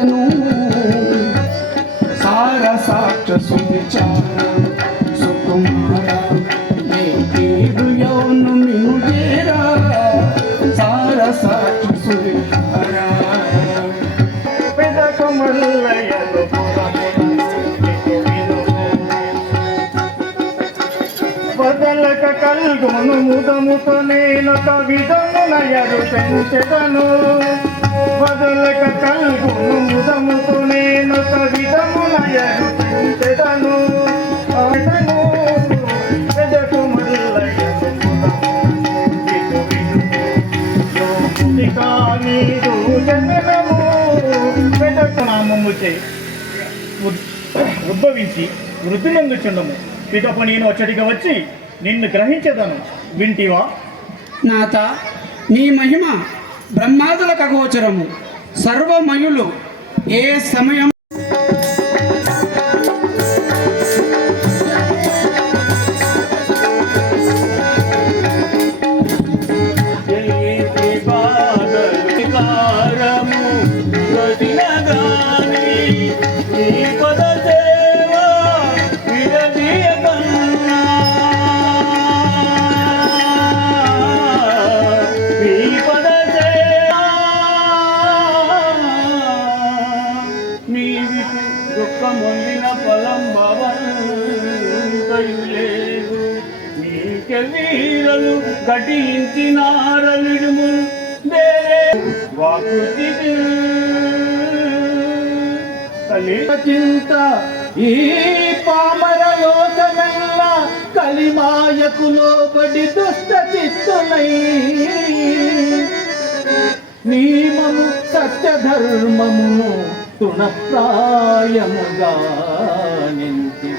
వినోదను సార సాక్ష సువిచార సుకుమార నేడు యౌను మినుజేరా సార సాక్ష సువిచార పెదక మల్లయ్యను కల్గొను ముదముతో నేను కల్గొను చే ఉద్భవించి వృద్ధులందుచుండము పిదప నేను వచ్చడిగా వచ్చి నిన్ను గ్రహించదను. వింటివా? నాత నీ మహిమ బ్రహ్మాదులకు అగోచరము సర్వమయులు ఏ సమయం దుఃఖమొందిన ఫలం భవంతయు లేదు. నీకె వీరలు ఘటించినారలిడుము వాకుతి చింత ఈ పామర లోకమెల్ల కలిమాయకు లోబడి దుష్ట చిత్తులై. నియమము సత్య ధర్మమును తుణప్రాయముగా నింతి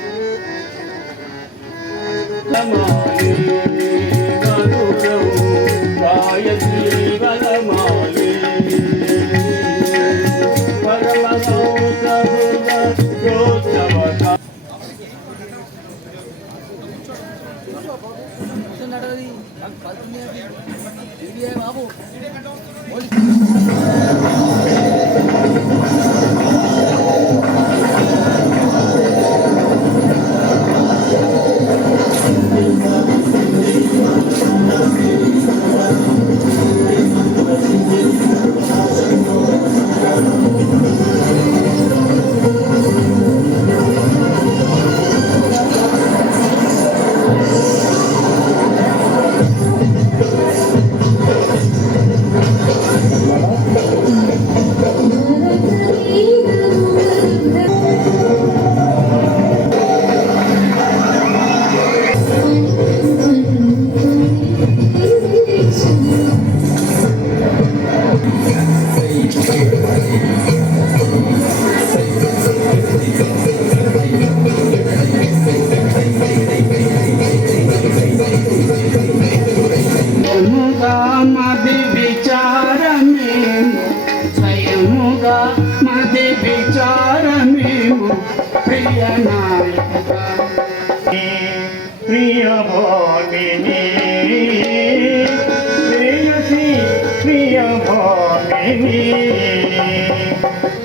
భామిని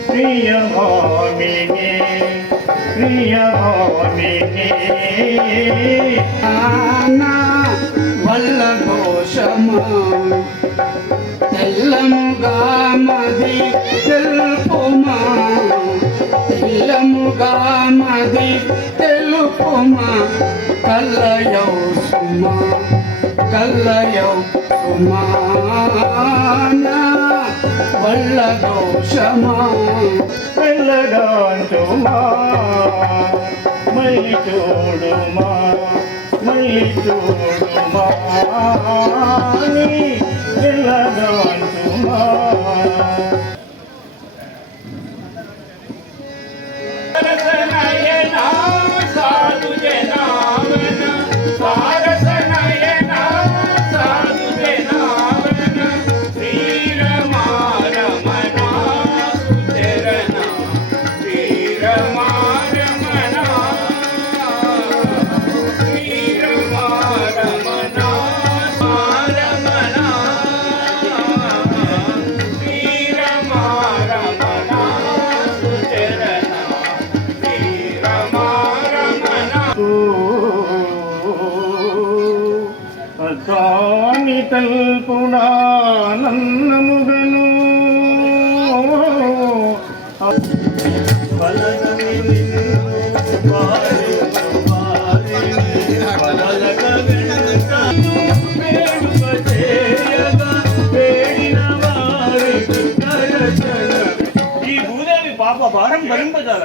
ప్రియ భామిని ప్రియ భామిని వల్ల దోషమా తెల్లముగా మది తెలుపుమా? తెల్లముగా మది తెలుపుమా? సుమా. kalla yau kumana valla doshama valla dantuma mai choduma mai choduma ni valla dantuma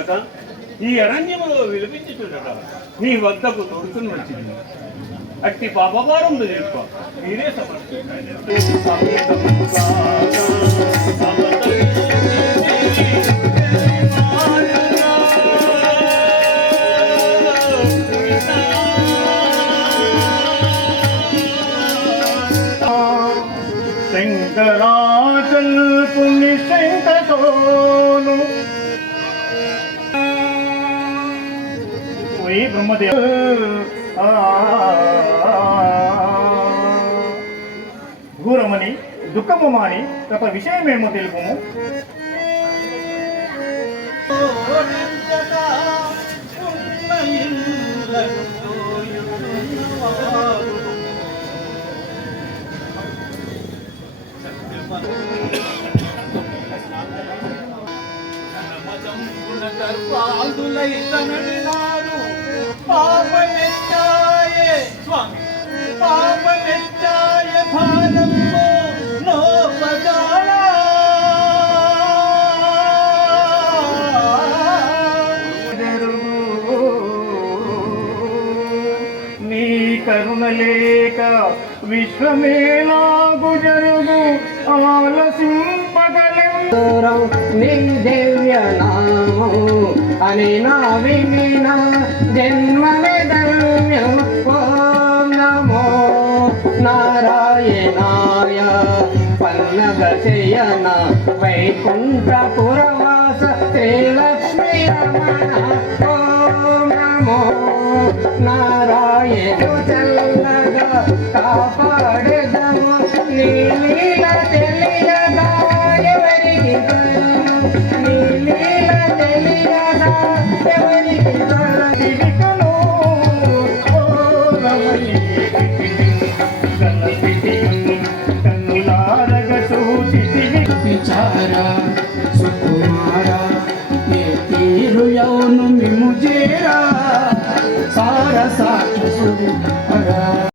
భరింపజాలక ఈ అరణ్యములో విలపించుచుండట. నీ వద్దకు తోడుకుని వచ్చింది. అట్టి పాపభారం తీర్చుకో మీరే శంకరాచల్ పుణ్య శంకతోను ఓయ్ బ్రహ్మదేవ ఘోరమని దుఃఖము మాని గత విషయమేమో తెలుపుము. పాపమెచ్చాయే విశ్వమేలాగు జరుగు ఆలసింపగలం నీ దివ్య నామము అని నా వినిన జన్మమే ధన్యం. ఓం నమో నారాయణాయ. పల్లగ చేయన వైకుంఠ పురవాస శ్రీలక్ష్మీ రమణ. ఓం నమో నారాయణ కాపాడదము నీలే